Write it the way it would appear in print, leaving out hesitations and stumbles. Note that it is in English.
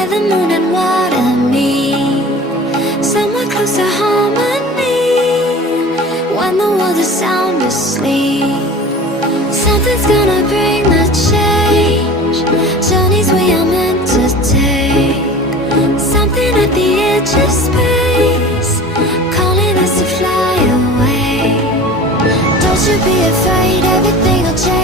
where the moon and water meet, somewhere close to harmony, when the world is sound asleep. Something's gonna bring the change, journeys we are meant to take, something at the edge of space, calling us to fly away. Don't you be afraid, everything will change.